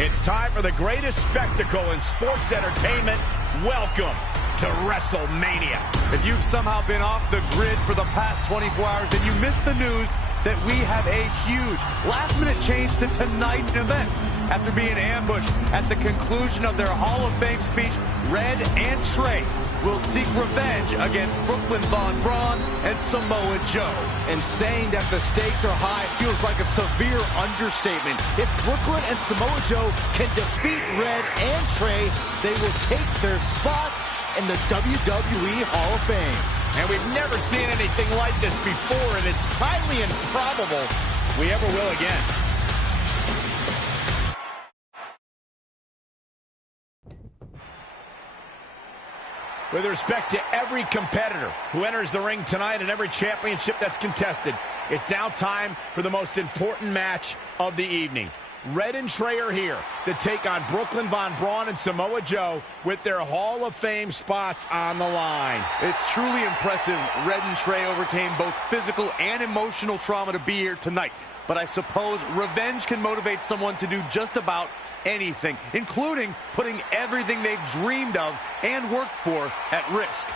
It's time for the greatest spectacle in sports entertainment. Welcome to WrestleMania. If you've somehow been off the grid for the past 24 hours and you missed the news that we have a huge last-minute change to tonight's event. After being ambushed at the conclusion of their Hall of Fame speech, Red and Trey will seek revenge against Brooklyn Von Braun and Samoa Joe. And saying that the stakes are high feels like a severe understatement. If Brooklyn and Samoa Joe can defeat Red and Trey, they will take their spots in the WWE Hall of Fame. And we've never seen anything like this before, and it's highly improbable we ever will again. With respect to every competitor who enters the ring tonight and every championship that's contested, it's now time for the most important match of the evening. Red and Trey are here to take on Brooklyn Von Braun and Samoa Joe with their Hall of Fame spots on the line. It's truly impressive Red and Trey overcame both physical and emotional trauma to be here tonight. But I suppose revenge can motivate someone to do just about anything, including putting everything they've dreamed of and worked for at risk.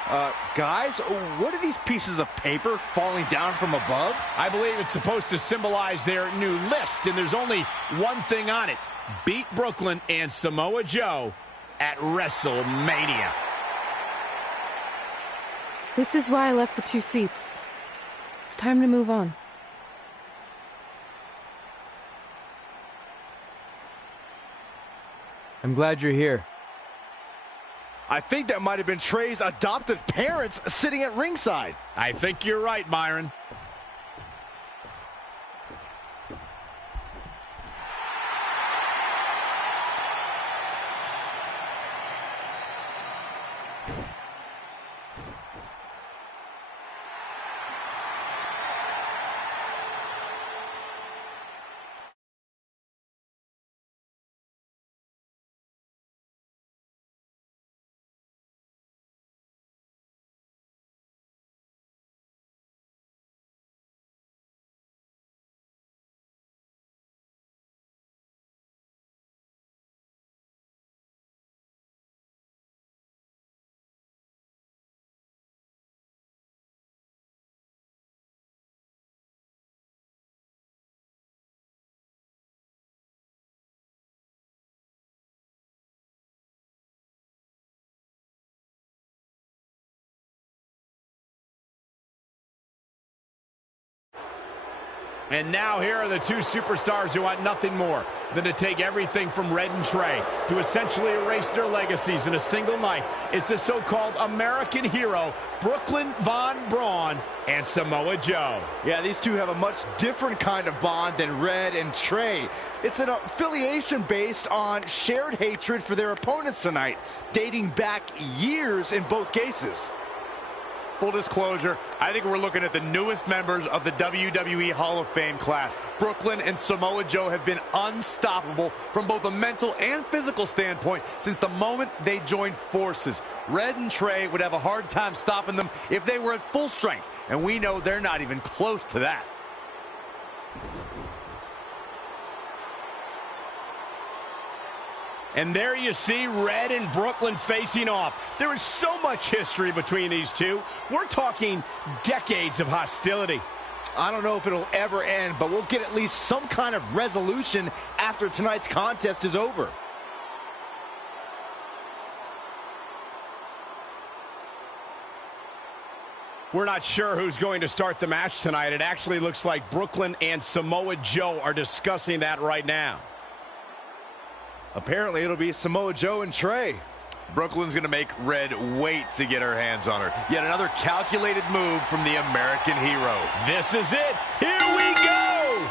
Guys, what are these pieces of paper falling down from above? I believe it's supposed to symbolize their new list, and there's only one thing on it. Beat Brooklyn and Samoa Joe at WrestleMania. This is why I left the 2 seats. It's time to move on. I'm glad you're here. I think that might have been Trey's adopted parents sitting at ringside. I think you're right, Myron. And now here are the 2 superstars who want nothing more than to take everything from Red and Trey to essentially erase their legacies in a single night. It's the so-called American hero, Brooklyn Von Braun and Samoa Joe. Yeah, these two have a much different kind of bond than Red and Trey. It's an affiliation based on shared hatred for their opponents tonight, dating back years in both cases. Full disclosure, I think we're looking at the newest members of the WWE Hall of Fame class. Brooklyn and Samoa Joe have been unstoppable from both a mental and physical standpoint since the moment they joined forces. Red and Trey would have a hard time stopping them if they were at full strength, and we know they're not even close to that. And there you see Red and Brooklyn facing off. There is so much history between these two. We're talking decades of hostility. I don't know if it'll ever end, but we'll get at least some kind of resolution after tonight's contest is over. We're not sure who's going to start the match tonight. It actually looks like Brooklyn and Samoa Joe are discussing that right now. Apparently, it'll be Samoa Joe and Trey. Brooklyn's going to make Red wait to get her hands on her. Yet another calculated move from the American hero. This is it. Here we go.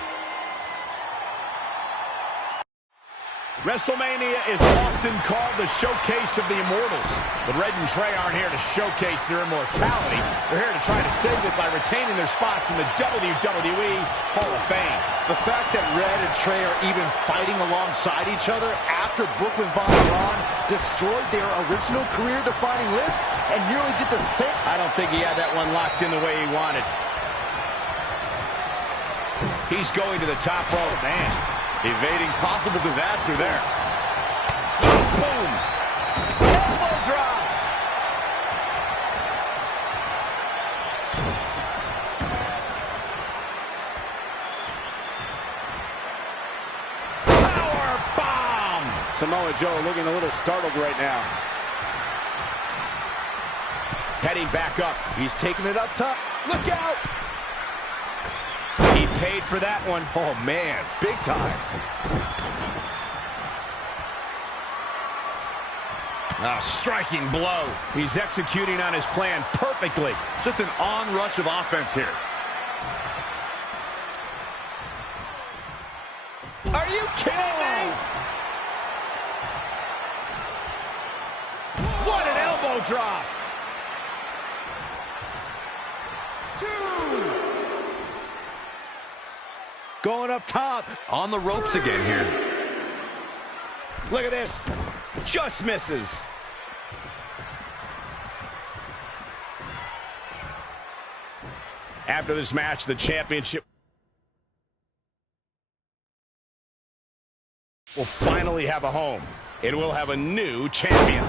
WrestleMania is often called the showcase of the immortals. But Red and Trey aren't here to showcase their immortality. They're here to try to save it by retaining their spots in the WWE Hall of Fame. The fact that Red and Trey are even fighting alongside each other after Brooklyn Von Braun destroyed their original career-defining list and nearly did the same. I don't think he had that one locked in the way he wanted. He's going to the top rope, man. Evading possible disaster there. Boom! Elbow drop! Power bomb! Samoa Joe looking a little startled right now. Heading back up. He's taking it up top. Look out! He paid for that one. Oh, man, big time. A striking blow. He's executing on his plan perfectly. Just an onrush of offense here. Are you kidding me? What an elbow drop. 2. Going up top. On the ropes again here. Look at this. Just misses. After this match, the championship will finally have a home. It will have a new champion.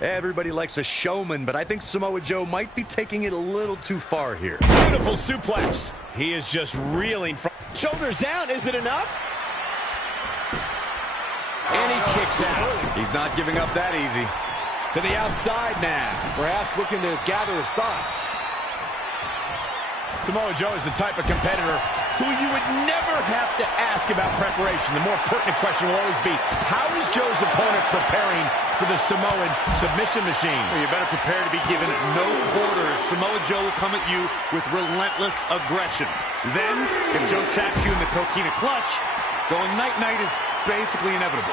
Everybody likes a showman, but I think Samoa Joe might be taking it a little too far here. Beautiful suplex. He is just reeling from... Shoulders down, is it enough? And he kicks out. He's not giving up that easy. To the outside now. Perhaps looking to gather his thoughts. Samoa Joe is the type of competitor who you would never have to ask about preparation. The more pertinent question will always be, how is Joe's opponent preparing for the Samoan submission machine? Well, you better prepare to be given no quarters. Samoa Joe will come at you with relentless aggression. Then, if Joe traps you in the coquina clutch, going night-night is basically inevitable.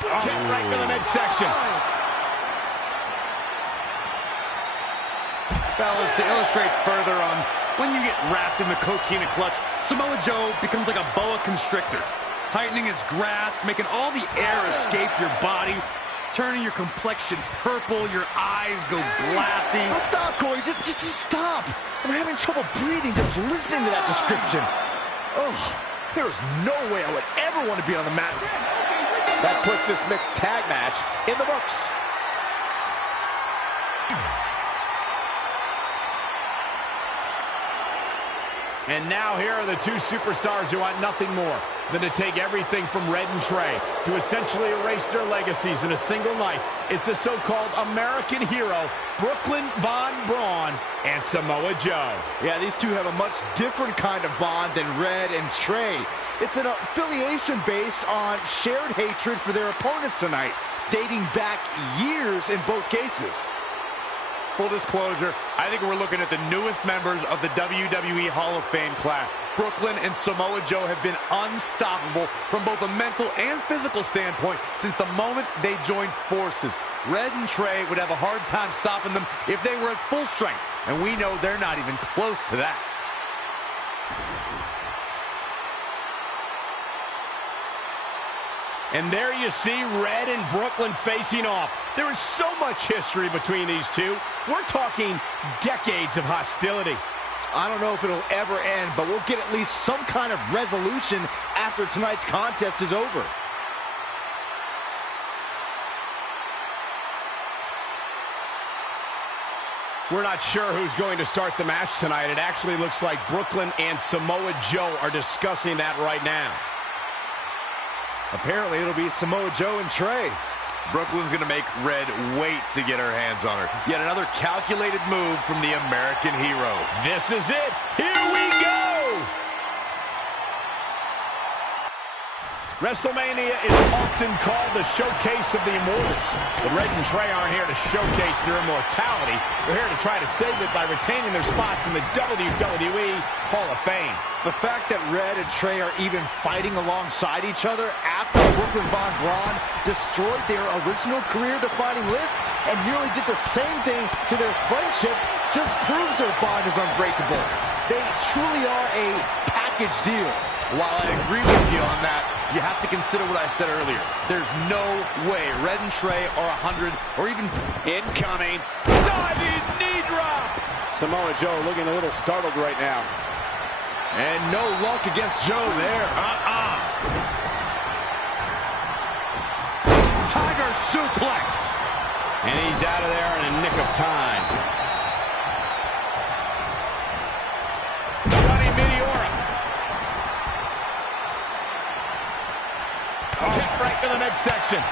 4. Kick right to the midsection. Fellas, to illustrate further on when you get wrapped in the coquina clutch, Samoa Joe becomes like a boa constrictor, tightening his grasp, making all the air escape your body, turning your complexion purple, your eyes go glassy. So stop, Corey. Just stop. I'm having trouble breathing just listening to that description. Oh, there is no way I would ever want to be on the mat. That puts this mixed tag match in the books. And now here are the two superstars who want nothing more than to take everything from Red and Trey to essentially erase their legacies in a single night. It's the so-called American hero, Brooklyn Von Braun and Samoa Joe. Yeah, these two have a much different kind of bond than Red and Trey. It's an affiliation based on shared hatred for their opponents tonight, dating back years in both cases. Full disclosure, I think we're looking at the newest members of the WWE Hall of Fame class. Brooklyn and Samoa Joe have been unstoppable from both a mental and physical standpoint since the moment they joined forces. Red and Trey would have a hard time stopping them if they were at full strength, and we know they're not even close to that. And there you see Red and Brooklyn facing off. There is so much history between these two. We're talking decades of hostility. I don't know if it'll ever end, but we'll get at least some kind of resolution after tonight's contest is over. We're not sure who's going to start the match tonight. It actually looks like Brooklyn and Samoa Joe are discussing that right now. Apparently, it'll be Samoa Joe and Trey. Brooklyn's going to make Red wait to get her hands on her. Yet another calculated move from the American hero. This is it. Here we go. WrestleMania is often called the showcase of the immortals. But Red and Trey aren't here to showcase their immortality. They're here to try to save it by retaining their spots in the WWE Hall of Fame. The fact that Red and Trey are even fighting alongside each other after Brooklyn Von Braun destroyed their original career-defining list and nearly did the same thing to their friendship just proves their bond is unbreakable. They truly are a package deal. While I agree with you on that, you have to consider what I said earlier. There's no way Red and Trey are 100 or even incoming. Diving knee drop. Samoa Joe looking a little startled right now. And no luck against Joe there. Tiger suplex. And he's out of there in a nick of time. The running Meteora. Kick right to the midsection.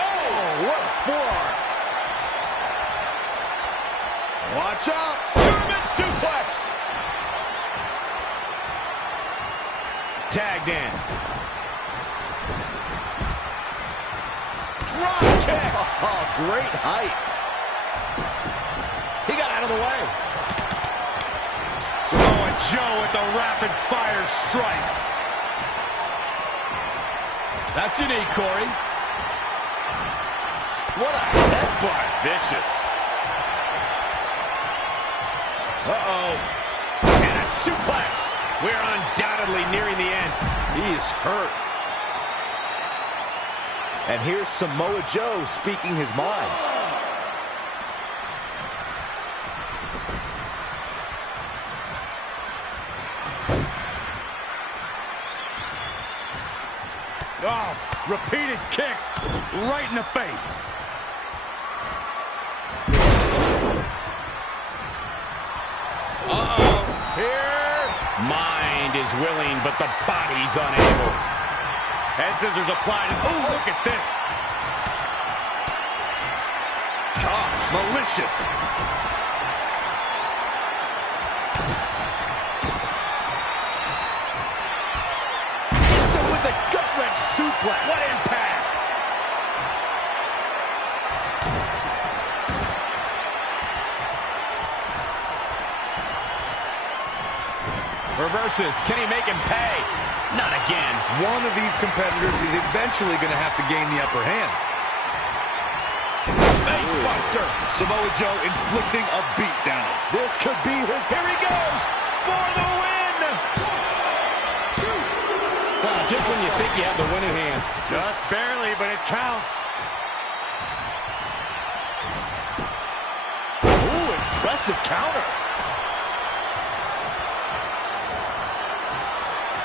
Oh, what a forearm. Watch out. German suplex. Tagged in. Drop kick. Oh, great height. He got out of the way. Samoa Joe with the rapid fire strikes. That's unique, Corey. What a headbutt. Vicious. And a suplex. We're undoubtedly nearing the end. He is hurt. And here's Samoa Joe speaking his mind. Oh, repeated kicks right in the face. Here. Mind is willing, but the body's unable. Head scissors applied. Oh, look at this. Tough, malicious. So with a gut-wrench suplex. What impact! Reverses. Can he make him pay? Not again. One of these competitors is eventually going to have to gain the upper hand. Face buster. Samoa Joe inflicting a beatdown. This could be his... Here he goes for the win. 1, 2. Just when you think you have the win in hand. Just barely, but it counts. Ooh, impressive counter.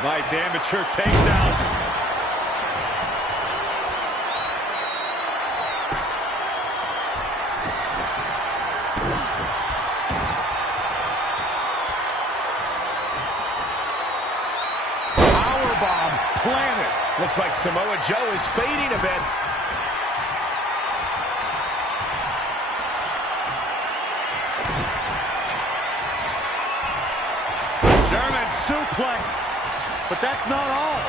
Nice amateur takedown. Powerbomb planted. Looks like Samoa Joe is fading a bit. German suplex. But that's not all.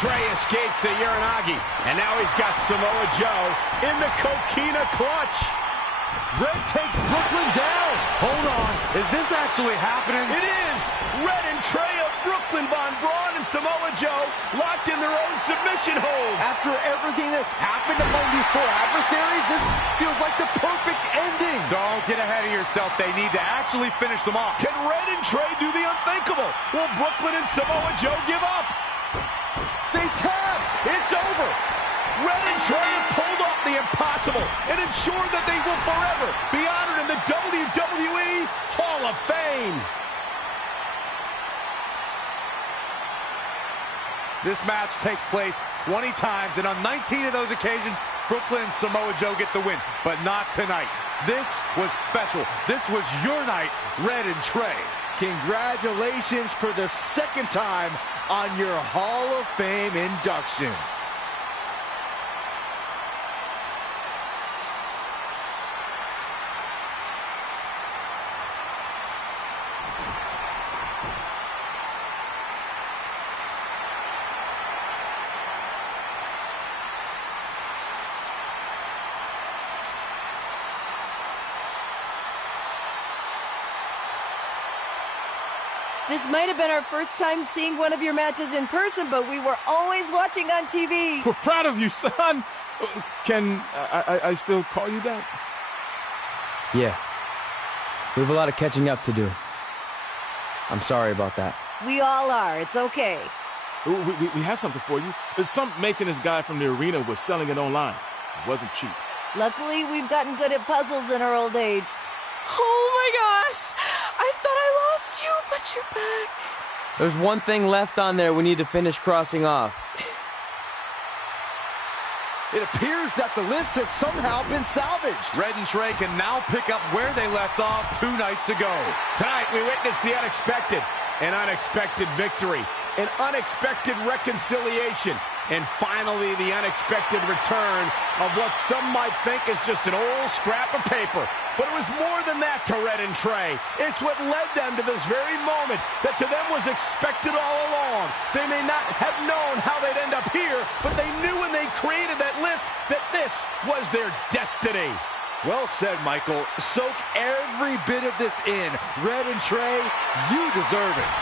Trey escapes the Uranagi, and now he's got Samoa Joe in the coquina clutch. Red takes Brooklyn down. Hold on. Is this actually happening? It is. Red and Trey of Brooklyn, Von Braun and Samoa Joe locked in their own submission holds. After everything that's happened among these four adversaries, this feels like the perfect ending. Don't get ahead of yourself. They need to actually finish them off. Can Red and Trey do the unthinkable? Will Brooklyn and Samoa Joe give up? They tapped. It's over. Red and Trey have pulled off the impossible and ensured that they will forever be honored in the WWE Hall of Fame. This match takes place 20 times, and on 19 of those occasions, Brooklyn and Samoa Joe get the win, but not tonight. This was special. This was your night, Red and Trey. Congratulations for the second time on your Hall of Fame induction. This might have been our first time seeing one of your matches in person, but we were always watching on TV. We're proud of you, son. Can I still call you that? Yeah. We have a lot of catching up to do. I'm sorry about that. We all are. It's okay. We have something for you. Some maintenance guy from the arena was selling it online. It wasn't cheap. Luckily, we've gotten good at puzzles in our old age. Oh my gosh! I thought I lost you, but you're back. There's one thing left on there we need to finish crossing off. It appears that the list has somehow been salvaged. Red and Trey can now pick up where they left off 2 nights ago. Tonight, we witnessed the unexpected, an unexpected victory, an unexpected reconciliation, and finally the unexpected return of what some might think is just an old scrap of paper. But it was more than that to Red and Trey. It's what led them to this very moment that to them was expected all along. They may not have known how they'd end up here, but they knew when they created that list that this was their destiny. Well said, Michael. Soak every bit of this in. Red and Trey, you deserve it.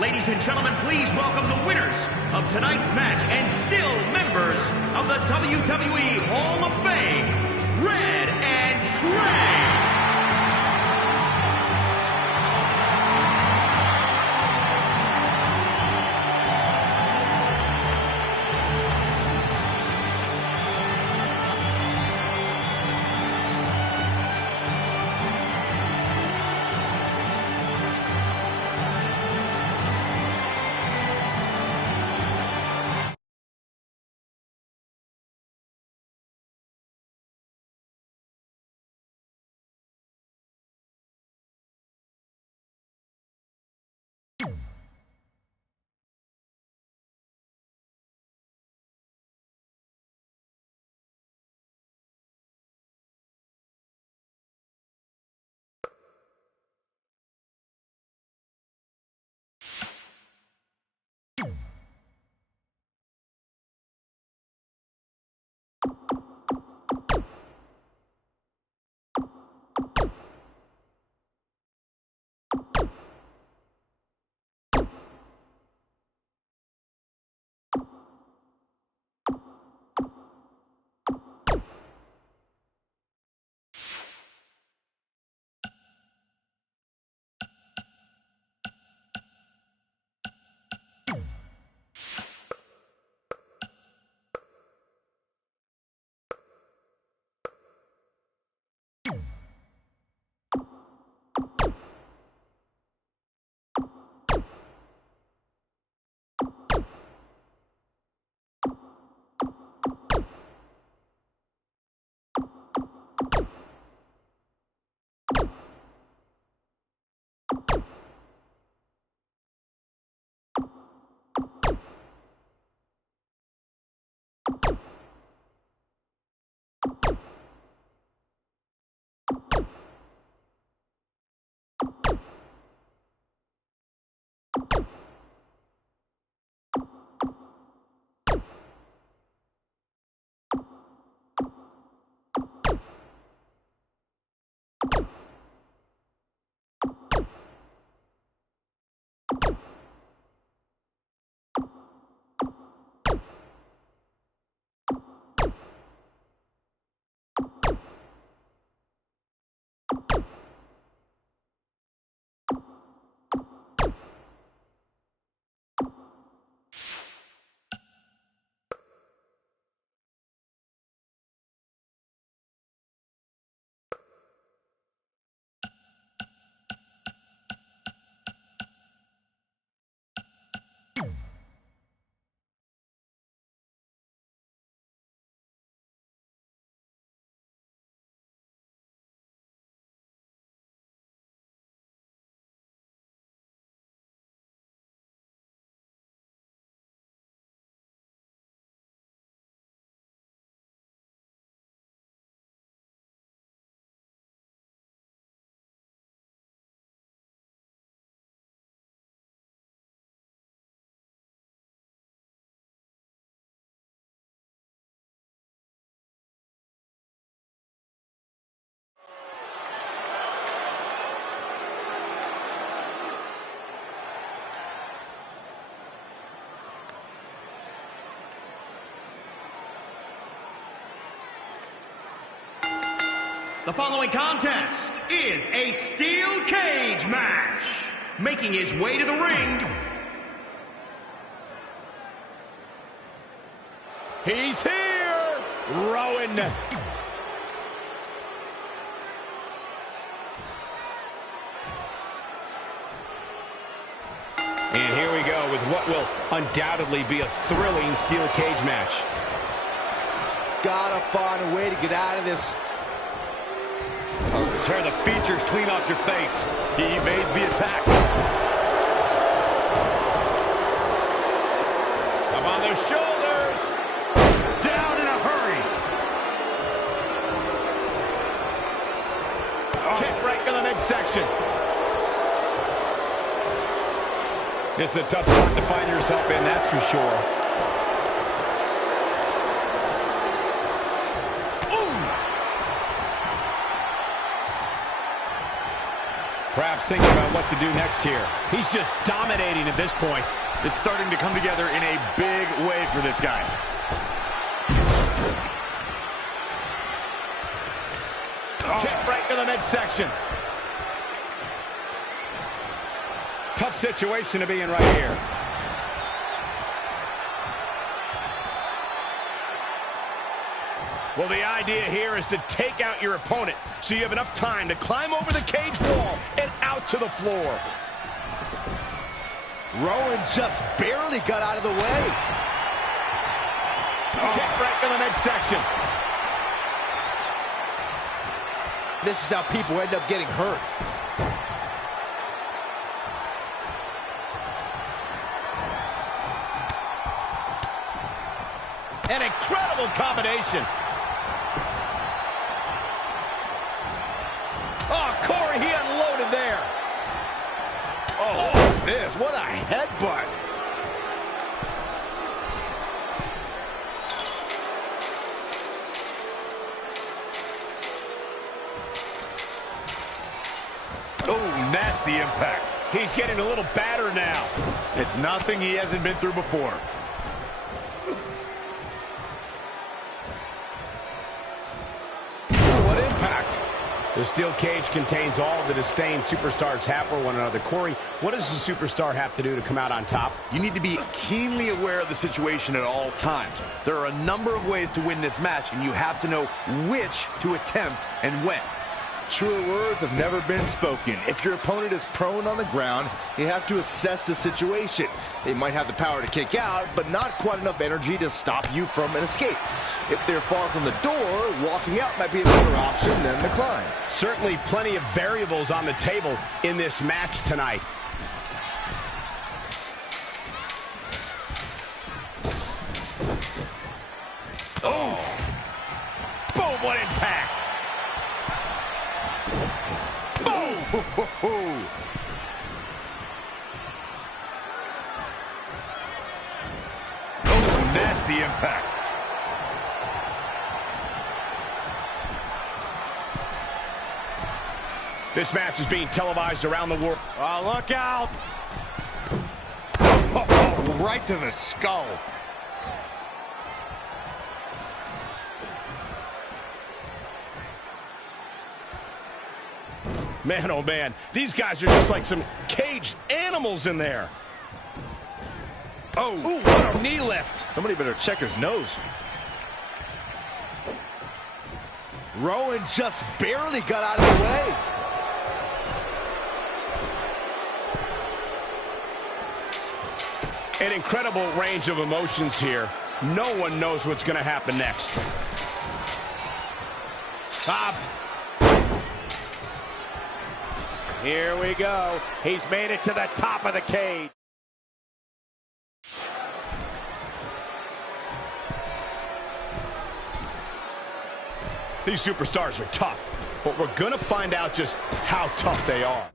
Ladies and gentlemen, please welcome the winners of tonight's match and still members of the WWE Hall of Fame, Red and Trey. The following contest is a steel cage match. Making his way to the ring, he's here, Rowan. And here we go with what will undoubtedly be a thrilling steel cage match. Gotta find a way to get out of this. Tear the features clean off your face. He evades the attack. Up on their shoulders. Down in a hurry. Kick right to the midsection. This is a tough spot to find yourself in, that's for sure. Perhaps thinking about what to do next here. He's just dominating at this point. It's starting to come together in a big way for this guy. Kick right to the midsection. Tough situation to be in right here. Well, the idea here is to take out your opponent so you have enough time to climb over the cage wall and out to the floor. Rowan just barely got out of the way. Kick right to the midsection. This is how people end up getting hurt. An incredible combination. Oh, Corey, he unloaded there. Oh, this, what a headbutt. Oh, nasty impact. He's getting a little battered now. It's nothing he hasn't been through before. What impact. The steel cage contains all the disdain superstars have for one another. Corey, what does the superstar have to do to come out on top? You need to be keenly aware of the situation at all times. There are a number of ways to win this match, and you have to know which to attempt and when. Truer words have never been spoken. If your opponent is prone on the ground, you have to assess the situation. They might have the power to kick out, but not quite enough energy to stop you from an escape. If they're far from the door, walking out might be a better option than the climb. Certainly plenty of variables on the table in this match tonight. Oh! Boom, what impact! Oh, nasty impact. This match is being televised around the world. Oh, look out. Oh, right to the skull. Man, oh man, these guys are just like some caged animals in there. Oh, ooh, what a knee lift. Somebody better check his nose. Rowan just barely got out of the way. An incredible range of emotions here. No one knows what's going to happen next. Stop. Here we go. He's made it to the top of the cage. These superstars are tough, but we're going to find out just how tough they are.